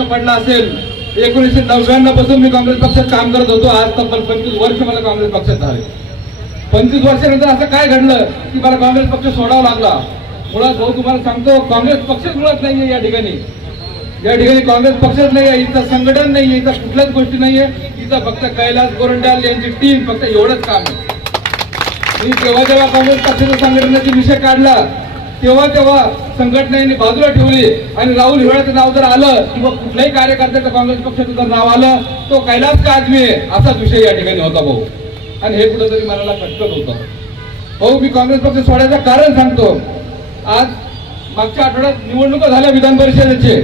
प्रश्न पडला असेल एकोणीसशे नव्याण्णवपासून मी काँग्रेस पक्षात काम करत होतो. आज तब्बल पंचवीस वर्ष मला काँग्रेस पक्षात झाले. पंचवीस वर्षानंतर असं काय घडलं की मला काँग्रेस पक्ष सोडावा लागला? मुळात भाऊ तुम्हाला सांगतो काँग्रेस पक्षच मुळात नाहीये या ठिकाणी. या ठिकाणी काँग्रेस पक्षच नाहीये इथं संघटन नाहीये इथं कुठल्याच गोष्टी नाहीये. इथं फक्त कैलास गोरंट्याल यांची टीम फक्त एवढंच काम आहे. मी तेव्हा जेव्हा काँग्रेस पक्षाच्या संघटनेचा विषय काढला तेव्हा तेव्हा संघटनेने बाजूला ठेवली आणि राहुल हिवाळ्याचं नाव जर आलं किंवा कुठल्याही कार्यकर्त्याचं काँग्रेस पक्षाचं जर नाव आलं तो कैलास का आदमी आहे? असाच विषय या ठिकाणी होता भाऊ. आणि हे कुठंतरी मनाला कटकट होतं. भाऊ मी काँग्रेस पक्ष सोडायचं कारण सांगतो. आज मागच्या आठवड्यात निवडणुका झाल्या विधान परिषदेचे.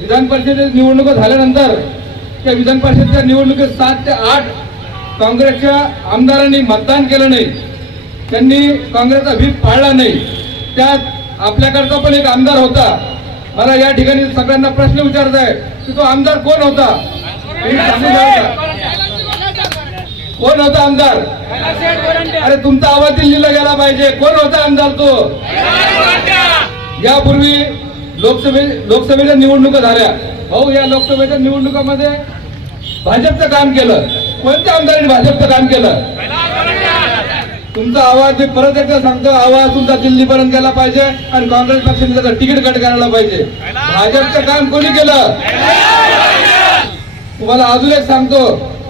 विधान परिषदेच्या निवडणुका झाल्यानंतर त्या विधान परिषदेच्या निवडणुकीत सात ते आठ काँग्रेसच्या आमदारांनी मतदान केलं नाही. त्यांनी काँग्रेसचा व्हीप पाळला नाही. त्यात आपल्याकडचा पण एक आमदार होता. मला या ठिकाणी सगळ्यांना प्रश्न विचारत आहे की तो आमदार कोण होता? कोण होता आमदार? अरे तुमचा आवाज दिल्लीला गेला पाहिजे. कोण होता आमदार तो? यापूर्वी लोकसभे लोकसभेच्या निवडणुका झाल्या. भाऊ या लोकसभेच्या निवडणुकामध्ये भाजपचं काम केलं. कोणत्या आमदारांनी भाजपचं काम केलं? तुमचा आवाज मी परत एकदा सांगतो आवाज तुमचा दिल्लीपर्यंत गेला पाहिजे आणि काँग्रेस पक्षाने त्याचं तिकीट कट करायला पाहिजे. भाजपचं काम कोणी केलं? तुम्हाला अजून एक सांगतो.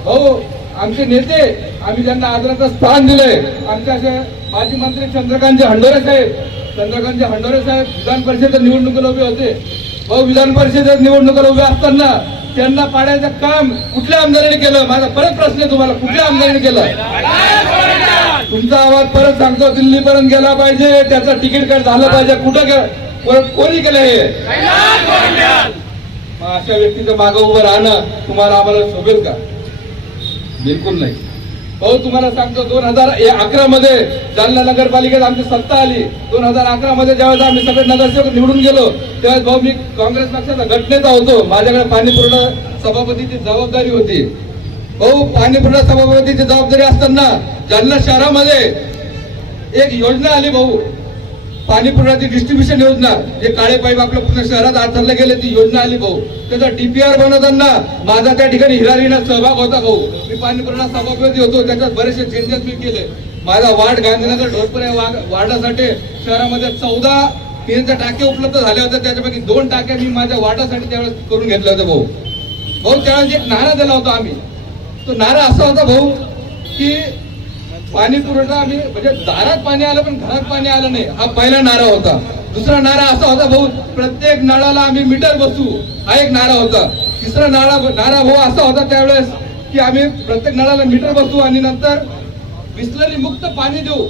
भाऊ आमचे नेते आम्ही ज्यांना आदराचं स्थान दिले आमचे असे माजी मंत्री चंद्रकांतजी हंडोरे साहेब. चंद्रकांतजी हंडोरे साहेब विधान परिषदेत निवडणुकीला उभे होते. व विधान परिषदेत निवडणुका उभ्या असताना त्यांना पाण्याचं काम कुठल्या आमदाराने केलं? माझा परत प्रश्न आहे तुम्हाला. कुठल्या आमदाराने केलं? तुमचा आवाज परत सांगतो. दिल्लीपर्यंत गेला पाहिजे. त्याचं तिकीट कट झालं पाहिजे. कुठं कोणी केलं हे? मग अशा व्यक्तीचं मागं उभं राहणं तुम्हाला आम्हाला शोभेल का? बिलकुल नाही. भाऊ तुम्हाला सांगतो दोन हजार अकरा मध्ये जालना नगरपालिकेत आमची सत्ता आली. दोन हजार अकरा मध्ये ज्यावेळेस आम्ही सगळे नगरसेवक निवडून गेलो त्यावेळेस भाऊ मी काँग्रेस पक्षाचा घटनेचा होतो. माझ्याकडे पाणीपुरवठा सभापतीची जबाबदारी होती. भाऊ पाणीपुरवठा सभापतीची जबाबदारी असताना जालना शहरामध्ये एक योजना आली भाऊ. पाणी पुरवठ्याची डिस्ट्रीब्युशन योजना जे काळे पाईप आपल्या पूर्ण शहरात आचरले गेले ती योजना आली भाऊ. त्याचा डीपीआर बनवताना माझा त्या ठिकाणी हिरारीना सहभाग होता भाऊ. मी पाणी पुरवठा सभापती होतो त्याच्यात बरेचसे चेंजेस मी केले. माझा वार्ड गांधीनगर ढोरपूर वाग- वार्डासाठी शहरामध्ये चौदा तीनचे टाके उपलब्ध झाले होते त्याच्यापैकी दोन टाक्या मी माझ्या वार्डासाठी त्यावेळेस करून घेतले होते भाऊ. भाऊ त्यावेळेस एक नारा दिला होता आम्ही. तो नारा असा होता भाऊ की पाणी पुरवठा आम्ही म्हणजे दारात पाणी आलं पण घरात पाणी आलं नाही. हा पहिला नारा होता. दुसरा नारा असा होता भाऊ प्रत्येक नळाला आम्ही मीटर बसू. हा एक नारा होता. तिसरा नारा नारा भाऊ असा होता त्यावेळेस की आम्ही प्रत्येक नळाला मीटर बसू आणि नंतर बिस्लरी मुक्त पाणी देऊ.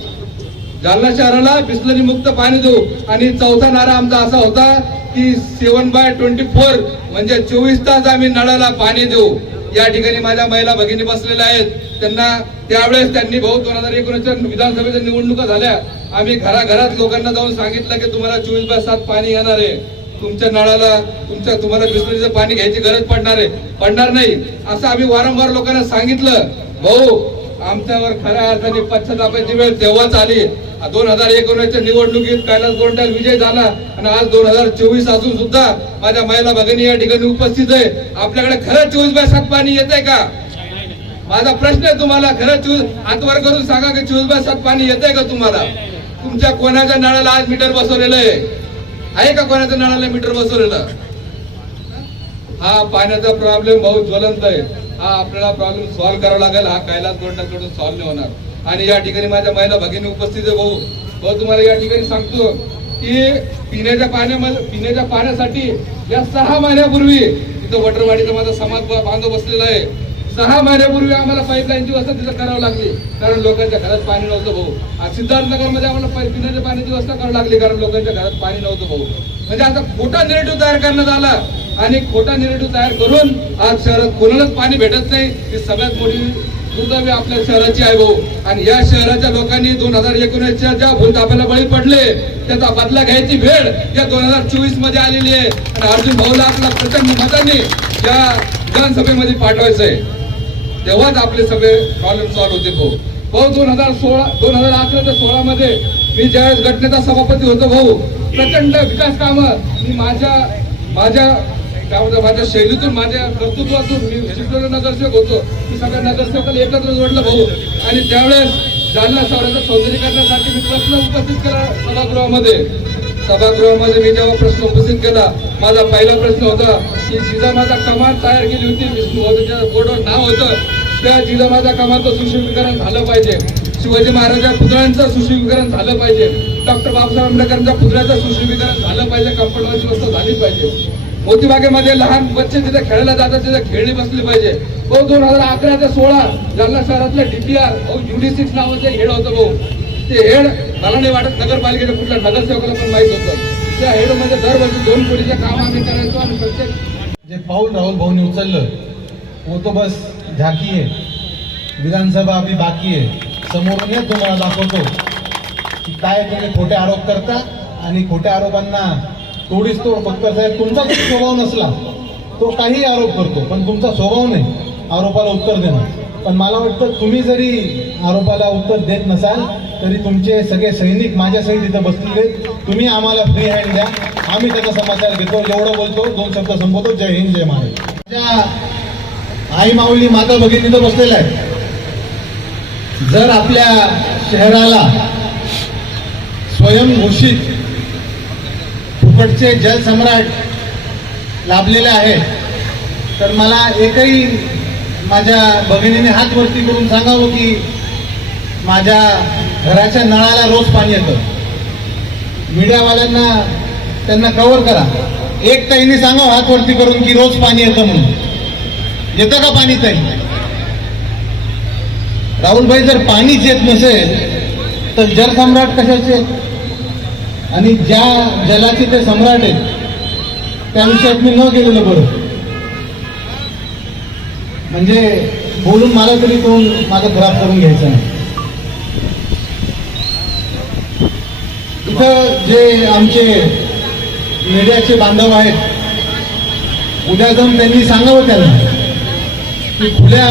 जालना शहराला बिस्लरी मुक्त पाणी देऊ. आणि चौथा नारा आमचा असा होता की सेवन बाय ट्वेंटी फोर म्हणजे चोवीस तास आम्ही नळाला पाणी देऊ. या ठिकाणी माझ्या महिला भगिनी बसलेल्या आहेत. त्यांना त्यावेळेस त्यांनी भाऊ दोन हजार एकोणीसच्या विधानसभेच्या निवडणुका झाल्या. आम्ही घराघरात लोकांना जाऊन सांगितलं की तुम्हाला चोवीस बाय सात पाणी येणार आहे. तुमच्या नळाला तुमच्या तुम्हाला बिस्लरीचं पाणी घ्यायची गरज पडणार आहे. पडणार नाही. असं आम्ही वारंवार लोकांना सांगितलं. भाऊ आमच्यावर खऱ्या अर्थाने पश्चातापाची वेळ तेव्हाच आली. दोन हजार एकोणीसच्या निवडणुकीत कैलास गोंडाल विजय झाला. आणि आज दोन हजार चोवीस असून सुद्धा माझ्या महिला भगिनी या ठिकाणी उपस्थित आहे. आपल्याकडे खरं चोवीस बाय सात पाणी येत आहे का? माझा प्रश्न आहे तुम्हाला खरं चूज हातवर करून सांगा की चूज पाणी येत आहे का तुम्हाला? तुमच्या कोणाच्या नळाला आज मीटर बसवलेलं आहे? आहे का कोणाच्या नळाला मीटर बसवलेलं? हा पाण्याचा प्रॉब्लेम बहुत ज्वलंत आहे. हा आपल्याला प्रॉब्लेम सॉल्व्ह करावा लागेल. हा कैलास गोंडाकडून सॉल्व्ह नाही होणार. आणि या ठिकाणी माझ्या महिला भगिनी उपस्थित आहे भाऊ. भाऊ तुम्हाला या ठिकाणी सांगतो की पिण्याच्या पाण्यामध्ये पिण्याच्या पाण्यासाठी या सहा महिन्यापूर्वी तिथं वटरवाडीचा माझा समाज बांधव बसलेला आहे. सहा महिन्यापूर्वी आम्हाला पाईपलाईनची व्यवस्था तिथं करावं लागली. कारण लोकांच्या घरात पाणी नव्हतं भाऊ. आज सिद्धार्थनगरमध्ये आम्हाला पाईप पिण्याच्या पाण्याची व्यवस्था करावी लागली कारण लोकांच्या घरात पाणी नव्हतं भाऊ. म्हणजे आता खोटा निरेटिव्ह तयार करण्यात आला. आणि खोटा निरेटिव्ह तयार करून आज शहरात कोणालाच पाणी भेटत नाही. ही सगळ्यात मोठी दुर्दैवी आपल्या शहराची आहे भाऊ. आणि या शहराच्या लोकांनी दोन हजार एकोणीसच्या ज्या भूलतापाला बळी पडले त्याचा बदला घ्यायची वेळ या दोन हजार चोवीसमध्ये आलेली आहे. आणि अर्जुन भाऊला आपल्या प्रचंड मताने या विधानसभेमध्ये पाठवायचं आहे तेव्हाच आपले सगळे प्रॉब्लेम सॉल्व्ह होते भाऊ. भाऊ दोन हजार सोळा दोन हजार अकरा ते सोळा मध्ये मी ज्यावेळेस घटनेचा सभापती होतो भाऊ प्रचंड विकास कामं. मी माझ्या माझ्या त्यामध्ये माझ्या शैलीतून माझ्या कर्तृत्वातून मी शिकलेलो नगरसेवक होतो. मी सगळ्या नगरसेवकाला एकत्र जोडलं भाऊ. आणि त्यावेळेस जालना शहराचं सौंदर्यीकरणासाठी मी प्रश्न उपस्थित केला सभागृहामध्ये. सभागृहामध्ये मी जेव्हा प्रश्न उपस्थित केला माझा पहिला प्रश्न होता की जिजामाता कमाल तयार केली होती विष्णू भाऊच्या बोर्डवर नाव होतं त्या जिजाबाच्या कामाचं सुशोभीकरण झालं पाहिजे. शिवाजी महाराजांच्या पुतळ्यांचं सुशोभीकरण झालं पाहिजे. डॉक्टर बाबासाहेब आंबेडकरांच्या पुतळ्याचं सुशोभीकरण झालं पाहिजे. कंपाऊंडची व्यवस्था झाली पाहिजे. मोतीबागेमध्ये लहान बच्चे तिथे खेळायला जातात तिथे खेळणी बसली पाहिजे. भाऊ दोन हजार अकरा ते सोळा जालना शहरातलं डीपीआर भाऊ युडी सिक्स नावाचं हेड होतं भाऊ. ते हेड मला नाही वाटत नगरपालिकेच्या कुठल्या नगरसेवकाला पण माहीत होतं. त्या हेडमध्ये दरवर्षी दोन कोटीचे काम आम्ही करायचो आणि प्रत्येक जे पाऊल राहुल भाऊने उचललं वो तो बस झाकी आहे विधानसभा अभी बाकी आहे समोरून येत तुम्हाला दाखवतो की काय तुम्ही खोटे आरोप करता आणि खोट्या आरोपांना तोडीस तोड फक्त साहेब तुमचा स्वभाव नसला तो काही आरोप करतो पण तुमचा स्वभाव नाही आरोपाला उत्तर देणं. पण मला वाटतं तुम्ही जरी आरोपाला उत्तर देत नसाल तरी तुमचे सगळे सैनिक माझ्यासहित इथं बसलेले तुम्ही आम्हाला फ्री हँड द्या. आम्ही त्याचा समाचार घेतो. एवढं बोलतो दोन शब्द संबोधतो जय हिंद जय महाराज आई माऊली माता भगिनी तर बसलेल्या आहेत. जर आपल्या शहराला स्वयंघोषित फुकटचे जलसम्राट लाभलेले आहेत तर मला एकही माझ्या भगिनीने हात वरती करून सांगावं की माझ्या घराच्या नळाला रोज पाणी येतं. मीडियावाल्यांना त्यांना कव्हर करा. एक ताईने सांगावं हात वरती करून की रोज पाणी येतं म्हणून. येतं का पाणी तरी? राहुलभाई जर पाणीच येत नसेल तर जलसम्राट कशाचे? आणि ज्या जलाचे ते सम्राट आहेत त्या विषयात मी न गेलेलं बरं. म्हणजे बोलून मला तरी कोण माझा खराब करून घ्यायचा नाही. इथं जे आमचे मीडियाचे बांधव आहेत उद्या जाऊन त्यांनी सांगावं त्यांना. की खुल्या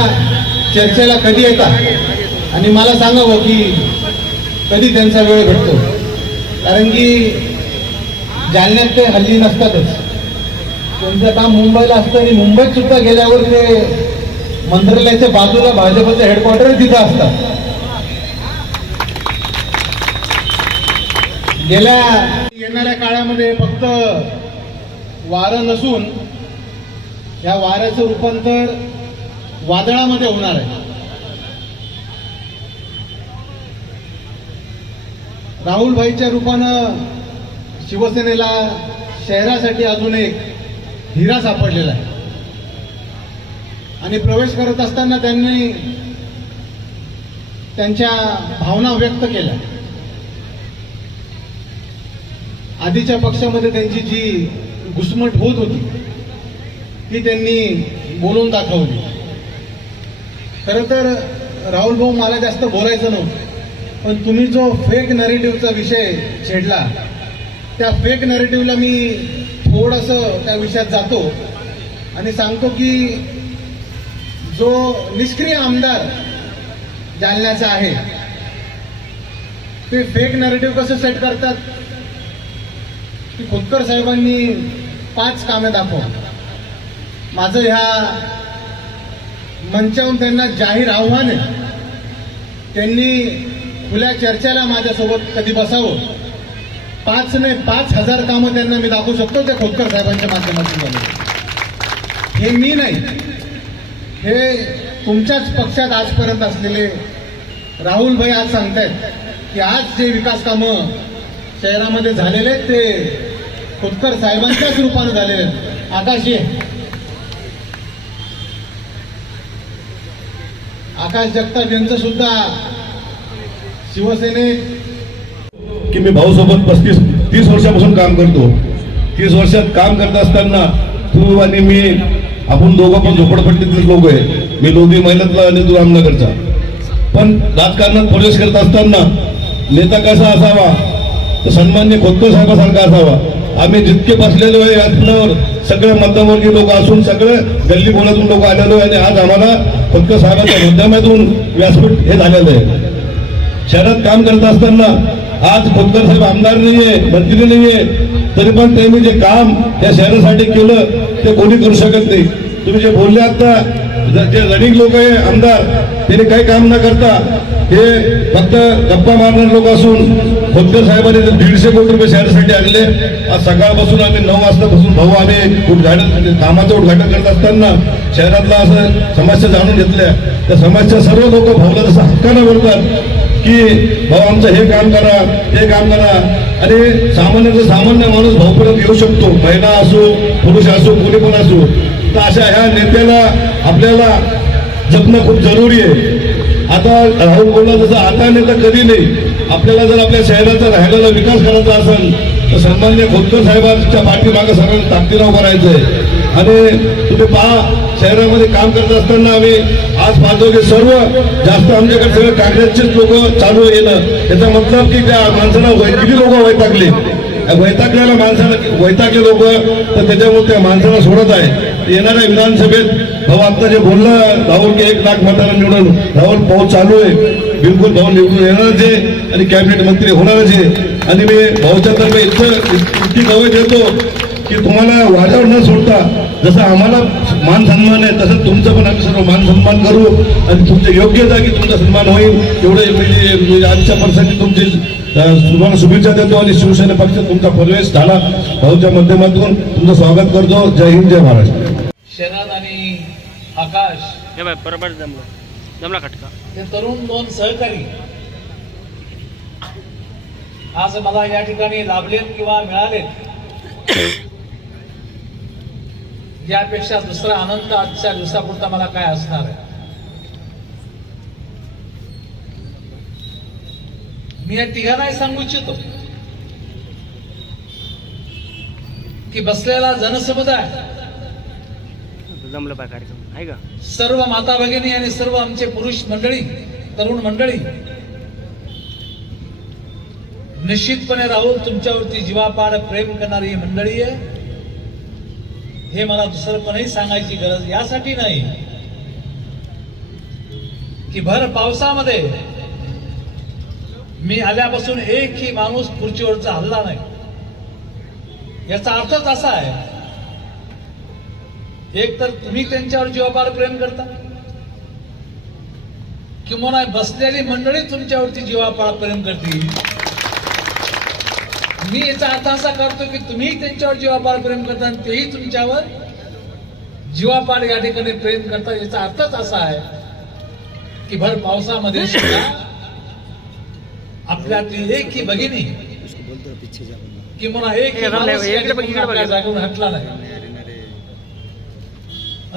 चर्चेला कधी येतात आणि मला सांगावं की कधी त्यांचा वेळ भेटतो? कारण की जालन्यात ते हल्ली नसतातच. त्यांचं काम मुंबईला असतं आणि मुंबईत सुद्धा गेल्यावर ते मंत्रालयाच्या बाजूला भाजपचं हेडक्वार्टर तिथं असतात. गेल्या येणाऱ्या काळामध्ये फक्त वारं नसून या वाऱ्याचं रूपांतर वादळामध्ये होणार आहे. राहुलभाईच्या रूपानं शिवसेनेला शहरासाठी अजून एक हिरा सापडलेला आहे. आणि प्रवेश करत असताना त्यांनी त्यांच्या भावना व्यक्त केल्या. आधीच्या पक्षामध्ये त्यांची जी घुसमट होत होती ती त्यांनी बोलून दाखवली. खरं तर राहुल भाऊ मला जास्त बोलायचं नव्हतं. पण तुम्ही जो फेक नरेटिव्हचा विषय छेडला त्या फेक नरेटिव्हला मी थोडंसं त्या विषयात जातो आणि सांगतो की जो निष्क्रिय आमदार जालन्याचा आहे ते फेक नरेटिव्ह कसं सेट करतात? की खोतकर साहेबांनी पाच कामे दाखवा माझं ह्या मंचावून त्यांना जाहीर आव्हान आहे. त्यांनी खुल्या चर्चेला माझ्यासोबत कधी बसावं? पाच ने पाच हजार कामं त्यांना मी दाखवू शकतो त्या खोतकर साहेबांच्या माध्यमातून झाले हे मी नाही. हे तुमच्याच पक्षात आजपर्यंत असलेले राहुल भाई आज सांगतायत की आज जे विकास कामं शहरामध्ये झालेले आहेत ते खोतकर साहेबांच्याच रूपानं झालेले आहेत. आकाश आकाश जगताप यांचं सुद्धा शिवसेनेत. की मी भाऊसोबत पस्तीस तीस वर्षापासून काम करतो. तीस वर्षात काम करत असताना तू आणि मी आपण दोघं पण झोपडपट्टीतील लोक आहे. मी लोधी महिन्यातला आणि तू रामनगरचा. पण राजकारणात प्रवेश करत असताना नेता कसा असावा? तर सन्मान्य खोतकर साहेबासारखा असावा. आम्ही जितके बसलेलो आहे आत्म्यावर सगळे मध्यमवर्गीय लोक असून सगळे गल्ली बोलातून लोक आलेलो आहे आणि आज आम्हाला फक्त साहेबांच्या माध्यमातून व्यासपीठ हे झालेलं आहे. शहरात काम करत असताना आज खोतकर साहेब आमदार नाहीये मंत्री नाहीये तरी पण त्यांनी जे काम त्या शहरासाठी केलं ते कोणी करू शकत नाही. तुम्ही जे बोलले आता ज- जे रनिंग लोक आहे आमदार त्यांनी काही काम न करता हे फक्त गप्पा मारणारे लोक असून खोतकर साहेबांनी जर दीडशे कोटी रुपये शहरासाठी आणले आज सकाळपासून आम्ही नऊ वाजता बसून भाऊ आम्ही उद्घाटन म्हणजे कामाचं उद्घाटन करत असताना शहरातला असं समस्या जाणून घेतल्या. त्या समस्या सर्व लोक भाऊला जसं हक्कानं बोलतात की भाऊ आमचं हे काम करा हे काम करा. आणि सामान्य सामान्य माणूस भाऊपर्यंत येऊ शकतो महिला असो पुरुष असो कोणी पण असो तर अशा ह्या नेत्याला आपल्याला जपणं खूप जरुरी आहे. आता राहुल हो, बोलला जसं आता नाही तर कधी नाही. आपल्याला जर आपल्या शहराचा राहिलेला विकास करायचा असेल तर सन्मान्य खोतकर साहेबांच्या पाठीमागं सगळ्यांना ताकदीला उभं राहायचंय. आणि तुम्ही पहा शहरामध्ये काम करत असताना आम्ही आज पाहतो की सर्व जास्त आमच्याकडे सगळे काँग्रेसचेच लोक चालू येणं याचा मतलब की त्या माणसाला किती लोक वैतागले? वैतागलेल्या माणसाला वैतागले लोक तर त्याच्यामुळे त्या माणसाला सोडत आहे. येणाऱ्या विधानसभेत भाऊ आता जे बोललं राहुल की एक लाख मतांना निवडून राहुल पाऊस चालू आहे. बिलकुल भाऊ निवडून येणारच आहे आणि कॅबिनेट मंत्री होणारच आहे आणि मी भाऊच्या तर्फे इतकं इतकी गवय देतो की तुम्हाला वाजावर न सोडता जसं आम्हाला मान सन्मान आहे तसं तुमचं पण आम्ही सर्व मान सन्मान करू. आणि तुमचं योग्य जागी तुमचा सन्मान होईल. एवढे म्हणजे आजच्या प्रसंगी तुमची तुम्हाला शुभेच्छा देतो आणि शिवसेना पक्ष तुमचा प्रवेश झाला. भाऊच्या माध्यमातून तुमचं स्वागत करतो. जय हिंद जय महाराष्ट्र. आकाश. हे बाय बरोबर जमलं. जमला खटका. हे तरुण दोन सहकारी. आज मला या ठिकाणी लाभलेत किंवा मिळालेत. यापेक्षा दुसरा आनंद आजच्या दिवसापुरता मला काय असणार आहे? मी या तिघांनाही सांगू इच्छितो. की बसलेला जनसमुदाय जमलं पाय कार्यक्रम. आहे का? सर्व माता भगिनी आणि सर्व आमचे पुरुष मंडळी तरुण मंडळी निश्चितपणे राहुल तुमच्यावरती जीवापाड प्रेम करणारी ही मंडळी आहे. हे मला दुसरं कोणीही सांगायची गरज यासाठी नाही की भर पावसामध्ये मी आल्यापासून एकही माणूस खुर्चीवरचा हल्ला नाही. याचा अर्थच असा आहे एक तर तुम्ही त्यांच्यावर जीवापार प्रेम करता? किंवा बसलेली मंडळी तुमच्यावरती जीवापार प्रेम करतील मी याचा अर्थ असा करतो की तुम्ही त्यांच्यावर जीवापार प्रेम करता आणि तेही तुमच्यावर जीवापार या ठिकाणी प्रेम करतात याचा अर्थच असा आहे की भर पावसामध्ये सुद्धा आपल्यातील एक ही भगिनी किंवा एक हे. जागून हटला नाही.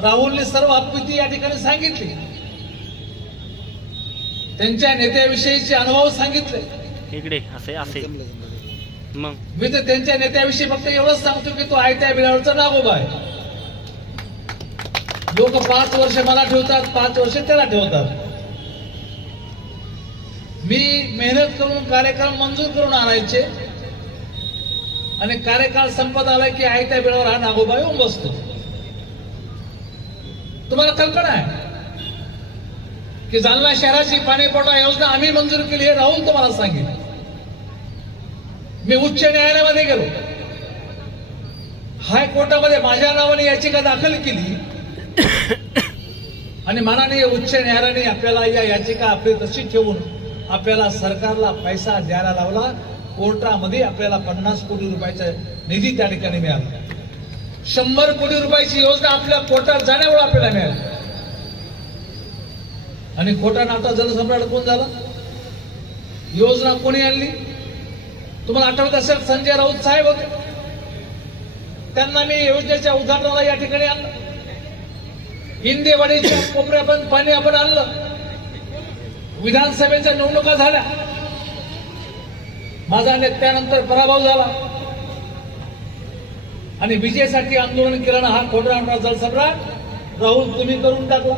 राहुलने सर्व आपत्ती या ठिकाणी सांगितली. त्यांच्या नेत्याविषयीचे अनुभव सांगितले. इकडे असे असे. मग? मी तर त्यांच्या नेत्याविषयी फक्त एवढंच सांगतो की तो आयत्या बिलावरचा नागोबा आहे. लोक पाच वर्ष मला ठेवतात पाच वर्ष त्याला ठेवतात. मी मेहनत करून कार्यक्रम मंजूर करून आणायचे. आणि कार्यकाळ संपत आला की आयत्या बिळावर हा नागोबा येऊन बसतो. तुम्हाला कल्पना आहे की जालना शहराची पाणीपुरवठा योजना आम्ही मंजूर केली हे राहुल तुम्हाला सांगेल. मी उच्च न्यायालयामध्ये गेलो. हायकोर्टामध्ये माझ्या नावाने याचिका दाखल केली. आणि माननीय उच्च न्यायालयाने आपल्याला या याचिका आपली तशी ठेवून आपल्याला सरकारला पैसा द्यायला लावला. कोर्टामध्ये आपल्याला पन्नास कोटी रुपयाचा निधी त्या ठिकाणी मिळाला. शंभर कोटी रुपयाची योजना आपल्या कोर्टात जाण्यावर आपल्याला मिळाली. आणि कोर्टानं आता जनसम्राट कोण झाला? योजना कोणी आणली? तुम्हाला आठवत असेल संजय राऊत साहेब होते. त्यांना मी योजनेच्या उद्घाटनाला या ठिकाणी आणलं. इंदेवाडीच्या कोपऱ्यापर्यंत पाणी आपण आणलं. विधानसभेच्या निवडणुका झाल्या. माझा नेत्यानंतर पराभव झाला. आणि विजयासाठी आंदोलन केलं ना हा खोटरा जलसम्राट राहुल तुम्ही करून टाकला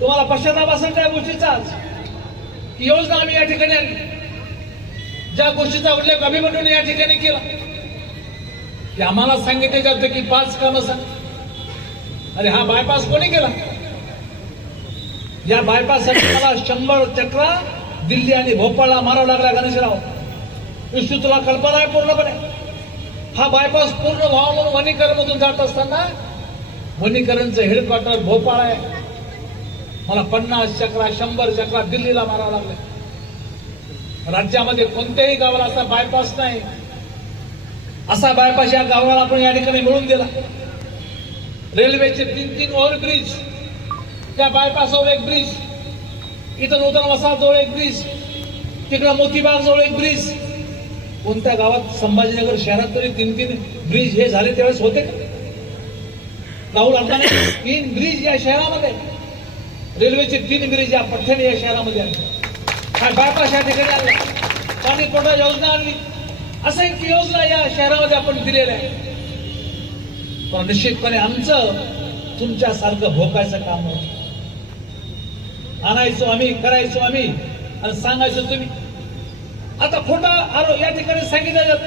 तुम्हाला पश्चाताप असेल त्या गोष्टीचाच की योजना आम्ही या ठिकाणी आणली. ज्या गोष्टीचा उल्लेख अभिमन्यूने या ठिकाणी केला. की आम्हाला सांगितले जातं की पाच कामं सांग. अरे हा बायपास कोणी केला? या बायपाससाठी मला शंभर चक्रा दिल्ली आणि भोपाळला मारावं लागला गणेशराव. विष्णू तुला कल्पना आहे पूर्णपणे. हा बायपास पूर्ण व्हावा म्हणून वनीकरण मधून जात असताना वनीकरणचं हेडक्वार्टर भोपाळ आहे. मला पन्नास चक्रा शंभर चक्रा दिल्लीला मारावं लागले. राज्यामध्ये कोणत्याही गावाला असा बायपास नाही. असा बायपास या गावाला आपण या ठिकाणी मिळून दिला. रेल्वेचे तीन तीन ओव्हरब्रिज त्या बायपासवर एक ब्रिज इथं नूतन वसाहतजवळ एक ब्रिज तिकडं मोतीबाग जवळ एक ब्रिज कोणत्या गावात संभाजीनगर शहरात तरी तीन तीन ब्रिज हे झाले त्यावेळेस होते का? राहुल अण्णाने तीन ब्रिज या शहरामध्ये रेल्वेचे तीन ब्रिज या पठ्ठ्याने या शहरामध्ये आले बायपास या ठिकाणी आणला पाणी पुरवठा योजना आणली. असंख्य योजना या शहरामध्ये आपण दिलेल्या आहे पण निश्चितपणे आमचं तुमच्यासारखं भोकायचं काम नव्हतं आणायचो आम्ही करायचो आम्ही आणि सांगायचो तुम्ही. आता खोटा आरोप या ठिकाणी सांगितलं जातं.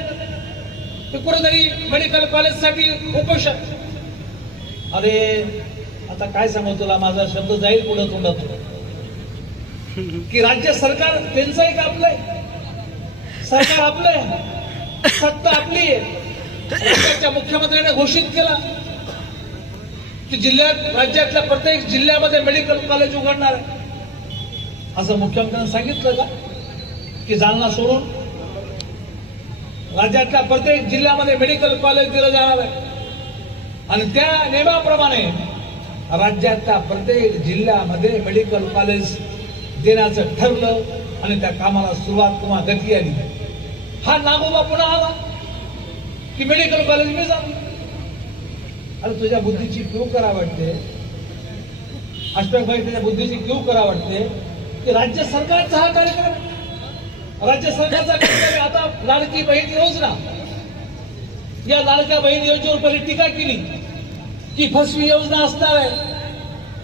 की कुठेतरी मेडिकल कॉलेजसाठी उपोषण. अरे आता काय सांगू तुला? माझा शब्द जाईल पुढे तोंडातून. की राज्य सरकार त्यांचं एक आपलंय. सरकार आपलंय. सत्ता आपली आहे. राज्याच्या मुख्यमंत्र्यांनी घोषित केला. की जिल्ह्यात राज्यातल्या प्रत्येक जिल्ह्यामध्ये मेडिकल कॉलेज उघडणार आहे. असं मुख्यमंत्र्यांनी सांगितलं का? की जालना सोडून राज्यातल्या प्रत्येक जिल्ह्यामध्ये मेडिकल कॉलेज दिलं जाणार आहे. आणि त्या नियमाप्रमाणे राज्यातल्या प्रत्येक जिल्ह्यामध्ये मेडिकल कॉलेज देण्याचं ठरलं आणि त्या कामाला सुरुवात किंवा गती आली. हा नागोबा पुन्हा आला की मेडिकल कॉलेज मी जाऊ अरे तुझ्या बुद्धीची क्यू करा वाटते. अष्टक भाई तुझ्या बुद्धीची क्यू करा वाटते की राज्य सरकारचा हा कार्यक्रम राज्य सरकारचा आता लाडकी बहीण योजना. या लाडक्या बहीण योजनेवर पहिली टीका केली. की फसवी योजना असणार आहे.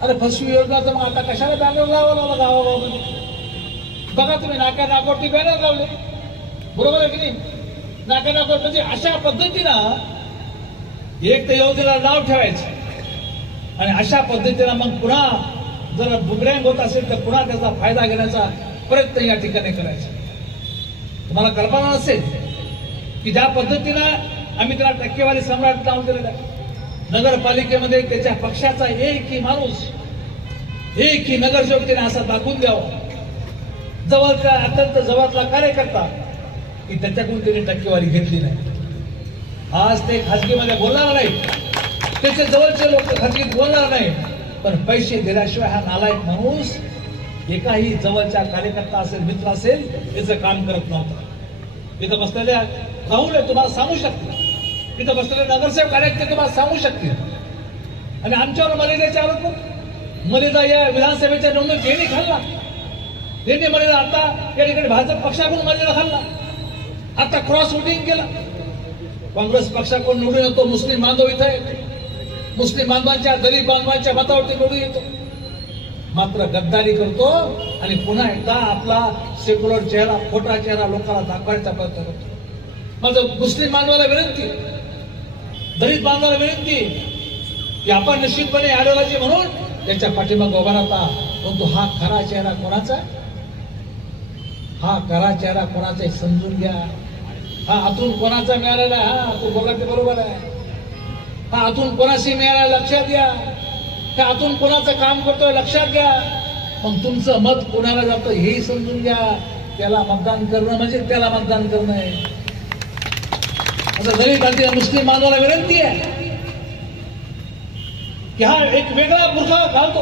अरे फसवी योजना तर मग आता कशाला बॅनर लावा लावला गावागावामध्ये? बघा तुम्ही नाक्या नाकोटी बॅनर लावले. बरोबर आहे की नाही? नाका नाकोट म्हणजे अशा पद्धतीनं एक तर योजनेला नाव ठेवायचं. आणि अशा पद्धतीनं मग पुन्हा जर बुमरँग होत असेल तर पुन्हा त्याचा फायदा घेण्याचा प्रयत्न या ठिकाणी करायचा. तुम्हाला कल्पना नसेल की ज्या पद्धतीनं आम्ही त्याला टक्केवारी सम्राट लावून दिलेला नगरपालिकेमध्ये त्याच्या पक्षाचा एकही माणूस एकही नगरसेवक त्याने असा दाखवून द्यावा. जवळचा अत्यंत जवळचा कार्यकर्ता की त्याच्याकडून त्याने टक्केवारी घेतली नाही. आज ते खाजगीमध्ये बोलणार नाही. त्याचे जवळचे लोक खाजगीत बोलणार नाही. पण पैसे दिल्याशिवाय हा नालायक माणूस एकाही जवळच्या कार्यकर्ता असेल मित्र असेल याचं काम करत नव्हता. इथं बसलेल्या राहुल तुम्हाला सांगू शकतील इथं बसलेले नगरसेवक कार्यकर्ते तुम्हाला सांगू शकतील आणि आमच्यावर मर्यादेचे आरोप मर्यादा या विधानसभेच्या निवडणूक यांनी खाल्ला. यांनी मर्यादा आता या ठिकाणी भाजप पक्षाकडून मर्यादा खाल्ला. आता क्रॉस वोटिंग केला. काँग्रेस पक्षाकडून निवडून येतो मुस्लिम बांधव इथं आहे मुस्लिम बांधवांच्या गरीब बांधवांच्या मतावरती निवडून येतो. मात्र गद्दारी करतो आणि पुन्हा एकदा आपला सेक्युलर चेहरा खोटा चेहरा लोकांना दाखवायचा प्रयत्न करतो. माझं मुस्लिम बांधवाला विनंती दलित बांधवाला विनंती की आपण निश्चितपणे आयडिओलॉजी म्हणून त्याच्या पाठीमाग उभा राहता. परंतु हा खरा चेहरा कोणाचा? हा खरा चेहरा कोणाचा समजून घ्या. हा आतून कोणाचा मिळालेला आहे? हा तू बोला ते बरोबर आहे. हा आतून कोणाशी मिळाला लक्षात घ्या. का अजून कोणाचं काम करतोय लक्षात घ्या. मग तुमचं मत कोणाला जातं हेही समजून घ्या. त्याला मतदान करणं म्हणजे त्याला मतदान करणं आहे. असं दलित आणि मुस्लिम बांधवाला विनंती आहे की हा एक वेगळा बुरखा घालतो.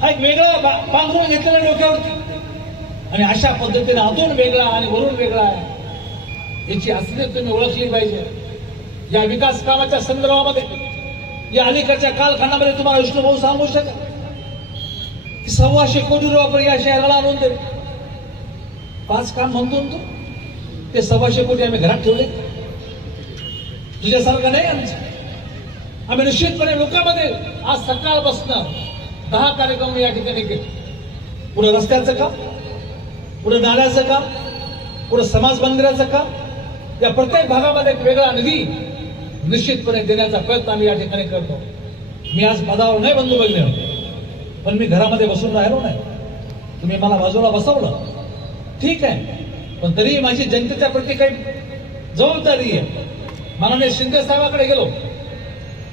हा एक वेगळा बांधून पांघरून घेतलेला डोक्यावरती. आणि अशा पद्धतीने अजून वेगळा आणि वरून वेगळा आहे. याची असली तुम्ही ओळखली पाहिजे. या विकास कामाच्या संदर्भामध्ये या अलीकडच्या कालखंडामध्ये तुम्हाला विष्णूभाऊ सांगू शकत की सव्वाशे कोटी रुपये या शहराला आणून दे पाच काम म्हणतो तू. ते सव्वाशे कोटी आम्ही घरात ठेवले. तुझ्यासारखं नाही आमचं. आम्ही निश्चितपणे लोकांमध्ये आज सकाळपासून दहा कार्यक्रम या ठिकाणी केले. पुढे रस्त्याचं काम पुढे नाल्याचं काम पुढे समाज मंदिराचं काम. या प्रत्येक भागामध्ये एक वेगळा निधी निश्चितपणे देण्याचा प्रयत्न आम्ही या ठिकाणी करतो. मी आज पदावर नाही बंधू बघले पण मी घरामध्ये बसून राहिलो नाही. तुम्ही मला बाजूला बसवलं. ठीक आहे पण तरीही माझी जनतेच्या प्रती काही जबाबदारी आहे. माननीय शिंदे साहेबाकडे गेलो.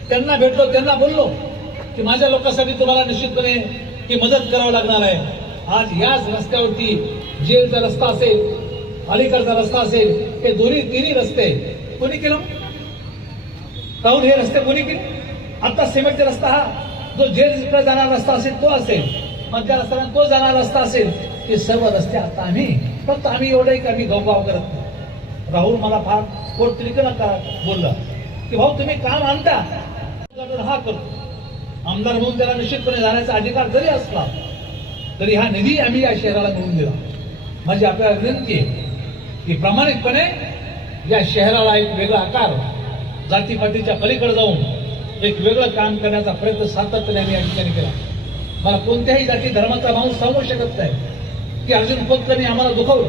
त्यांना भेटलो त्यांना बोललो की माझ्या लोकांसाठी तुम्हाला निश्चितपणे ही मदत करावी लागणार आहे. आज याच रस्त्यावरती जेलचा रस्ता असेल अलीकडचा रस्ता असेल हे दोन्ही तिन्ही रस्ते. कोणी केलं? राहुल हे रस्ते कोणी केले? आता सिमेंटचा रस्ता हा जो जेलकडे जाणारा रस्ता असेल तो असेल. मधल्या रस्त्याला तो जाणारा रस्ता असेल. हे सर्व रस्ते आता आम्ही फक्त आम्ही एवढंही की आम्ही गवगाव करत नाही. राहुल मला फार पोट त्रिकन का बोलला? की भाऊ तुम्ही काम आणता. हा करतो आमदार म्हणून त्याला निश्चितपणे जाण्याचा अधिकार जरी असला तरी हा निधी आम्ही या शहराला मिळवून दिला. माझी आपल्याला विनंती आहे की प्रामाणिकपणे या शहराला एक वेगळा आकार जातीपातीच्या पलीकडे जाऊन एक वेगळं काम करण्याचा प्रयत्न सातत्याने आम्ही या ठिकाणी केला. मला कोणत्याही जाती धर्माचा माणूस सांगू शकत नाही. की अर्जुन खोतकरने आम्हाला दुखवलं.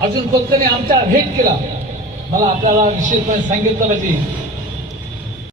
अर्जुन खोतकरने आमचा भेट केला. मला आपल्याला निश्चितपणे सांगितलं पाहिजे